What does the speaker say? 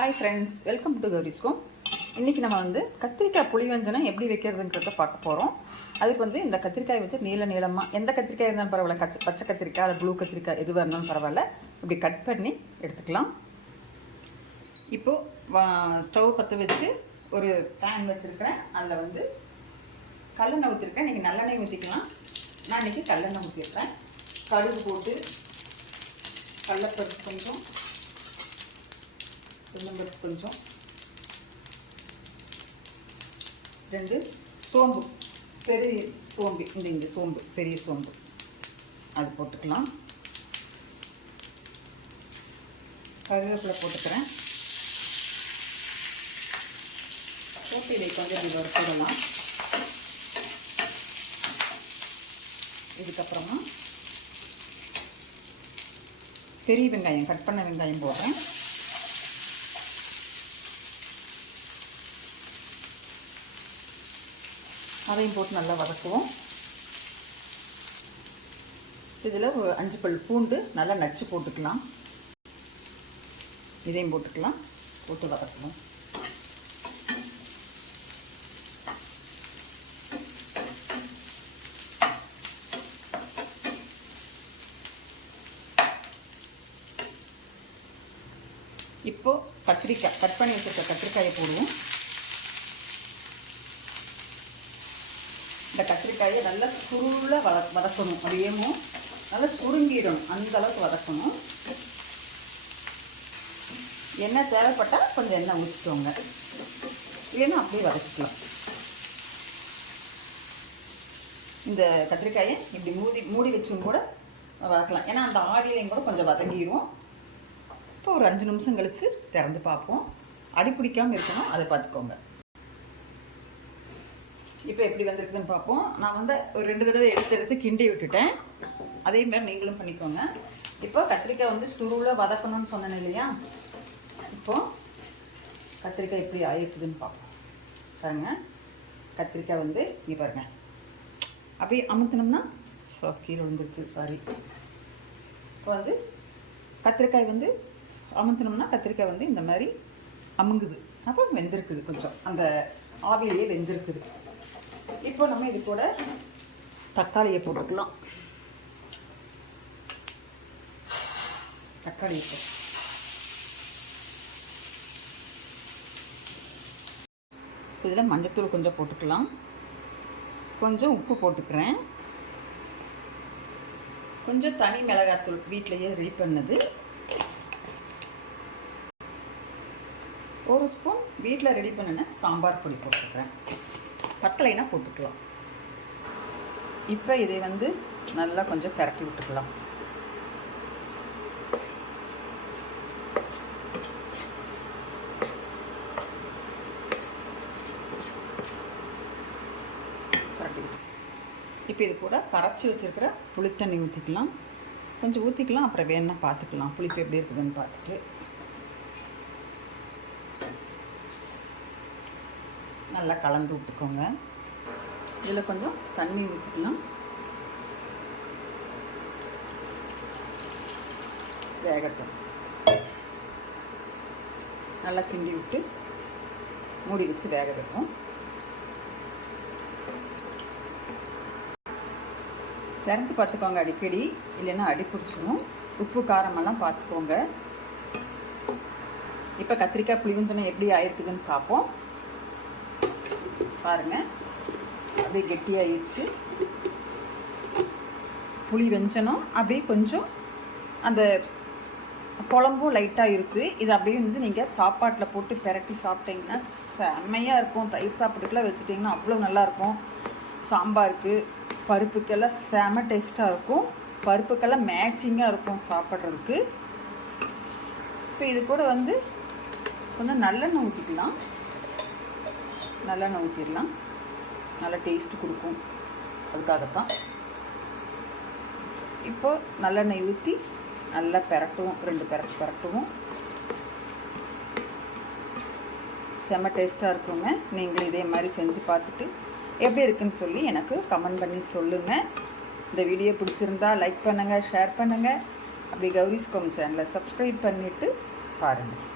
Hi friends, welcome to கௌரிஸ்கோம். இன்றைக்கி நம்ம கத்திரிக்காய் புளிவஞ்சனம் எப்படி வைக்கிறதுங்கிறத பார்க்க போகிறோம். அதுக்கு இந்த கத்திரிக்காய் நீளமாக எந்த கத்திரிக்காய் இருந்தாலும் பரவாயில்ல, பச்சை கத்திரிக்காய் இல்லை ப்ளூ கத்திரிக்காய் எதுவாக இருந்தாலும் பரவாயில்ல, இப்படி கட் பண்ணி எடுத்துக்கலாம். இப்போது ஸ்டவ் பற்ற வச்சு ஒரு பேன் வச்சுருக்கிறேன். அதில் கல்லெண்ணெய் ஊற்றிருக்கேன். இன்றைக்கி நல்லெண்ணெய் ஊற்றிக்கலாம். நான் இன்றைக்கி கல்லெண்ணெய் ஊற்றிருக்கேன். கடுகு போட்டு கடலைப்பருப்பு கொஞ்சம், உளுந்தம்பருப்பு கொஞ்சம், 2 சோம்பு, பெரிய சோம்பு, இந்த சோம்பு பெரிய சோம்பு அது போட்டுக்கலாம். கருவேப்பிலை போட்டுக்கிறேன். போட்டு இதை கொஞ்சம் இப்படி வறுத்துடலாம். இதுக்கப்புறமா பெரிய வெங்காயம், கட் பண்ண வெங்காயம் போடுறேன். அதையும் போட்டு நல்லா வதக்குவோம். இதில் ஒரு 5 பல் பூண்டு நல்லா நச்சு போட்டுக்கலாம். இதையும் போட்டுக்கலாம், போட்டு வதக்கணும். இப்போது கத்திரிக்காய், கட் பண்ணி வச்சுருக்க கத்திரிக்காயை போடுவோம். இந்த கத்திரிக்காயை நல்லா சுருளாக வதக்கணும். அப்படியேவும் நல்லா சுருங்கிடணும், அந்த அளவுக்கு வதக்கணும். எண்ணெய் தேவைப்பட்டால் கொஞ்சம் எண்ணெய் ஊற்றிக்கோங்க, இல்லைன்னா அப்படியே வதக்கிக்கலாம். இந்த கத்திரிக்காயை இப்படி மூடி வச்சும் கூட வதக்கலாம், ஏன்னா அந்த ஆவிலையும் கூட கொஞ்சம் வதங்கிடும். இப்போ ஒரு 5 நிமிஷம் கழித்து திறந்து பார்ப்போம். அடி பிடிக்காமல் இருக்கணும், அதை பார்த்துக்கோங்க. இப்போ எப்படி வந்திருக்குதுன்னு பார்ப்போம். நான் ஒரு 2 தடவை எடுத்து கிண்டி விட்டுட்டேன். அதேமாதிரி நீங்களும் பண்ணிக்கோங்க. இப்போ கத்திரிக்காய் சுருளாக வதக்கணும்னு சொன்னேன் இல்லையா? இப்போது கத்திரிக்காய் எப்படி ஆயிருக்குதுன்னு பார்ப்போம். பாருங்க, கத்திரிக்காய் இங்கே பாருங்க, அப்படியே அமுத்தினோம்னா கீழே விழுந்துருச்சு, சாரி. இப்போ கத்திரிக்காய் அமுத்தினோம்னா கத்திரிக்காய் இந்த மாதிரி அமுங்குது. அப்போ வெந்திருக்குது, கொஞ்சம் அந்த ஆவிலேயே வெந்திருக்குது. இப்போ நம்ம இது கூட தக்காளியை போட்டுக்கலாம். தக்காளியை போட்டு இதில் மஞ்சத்தூள் கொஞ்சம் போட்டுக்கலாம். கொஞ்சம் உப்பு போட்டுக்கிறேன். கொஞ்சம் தனி மிளகாத்தூள் வீட்டிலையே ரெடி பண்ணது, 1 ஸ்பூன் வீட்டில் ரெடி பண்ணின சாம்பார் பொடி போட்டுக்கிறேன். பத்தலைனா போட்டுக்கலாம். இப்போ இதை நல்லா கொஞ்சம் பரட்டி விட்டுக்கலாம். பரட்டி விட்டு இப்போ இது கூட கரைச்சி வச்சுருக்கிற புளித்தண்ணி ஊற்றிக்கலாம். கொஞ்சம் ஊற்றிக்கலாம், அப்புறம் வேணா பார்த்துக்கலாம் புளிப்பு எப்படி இருக்குதுன்னு பார்த்துட்டு. நல்லா கலந்து விட்டுக்கோங்க. இதில் கொஞ்சம் தண்ணி ஊற்றிக்கலாம். வேகட்டும். நல்லா கிண்டி விட்டு மூடி வச்சு வேக வைப்போம். திறந்து பார்த்துக்கோங்க அடிக்கடி, இல்லைன்னா அடி பிடிச்சிடும். உப்பு காரமெல்லாம் பார்த்துக்கோங்க. இப்போ கத்திரிக்காய் புளிவஞ்சனம் எப்படி ஆயிருக்குதுன்னு பார்ப்போம். பாருங்கள், அப்படியே கெட்டியாகிடுச்சு. புளி வெஞ்சனம் அப்படியே கொஞ்சம் அந்த குழம்பும் லைட்டாக இருக்குது. இது அப்படியே நீங்கள் சாப்பாட்டில் போட்டு பெரட்டி சாப்பிட்டிங்கன்னா செம்மையாக இருக்கும். தயிர் சாப்பாட்டுக்கெல்லாம் வச்சுட்டிங்கன்னா அவ்வளோ நல்லாயிருக்கும். சாம்பாருக்கு, பருப்புக்கெல்லாம் செம டேஸ்ட்டாக இருக்கும். பருப்புக்கெல்லாம் மேட்சிங்காக இருக்கும் சாப்பிட்றதுக்கு. இப்போ இது கூட கொஞ்சம் நல்லெண்ணெய் ஊற்றிக்கலாம். நல்லெண்ணெய் ஊற்றிடலாம், நல்லா டேஸ்ட்டு கொடுக்கும். அதுக்காகத்தான். இப்போது நல்லெண்ணெய் ஊற்றி நல்லா பெரட்டுவோம். 2 பெரட்டுவோம். செம்ம டேஸ்ட்டாக இருக்குங்க. நீங்களும் இதே மாதிரி செஞ்சு பார்த்துட்டு எப்படி இருக்குன்னு சொல்லி எனக்கு கமெண்ட் பண்ணி சொல்லுங்கள். இந்த வீடியோ பிடிச்சிருந்தா லைக் பண்ணுங்கள், ஷேர் பண்ணுங்கள். அப்படி கௌரிஸ்கோம் சேனலை சப்ஸ்கிரைப் பண்ணிவிட்டு பாருங்கள்.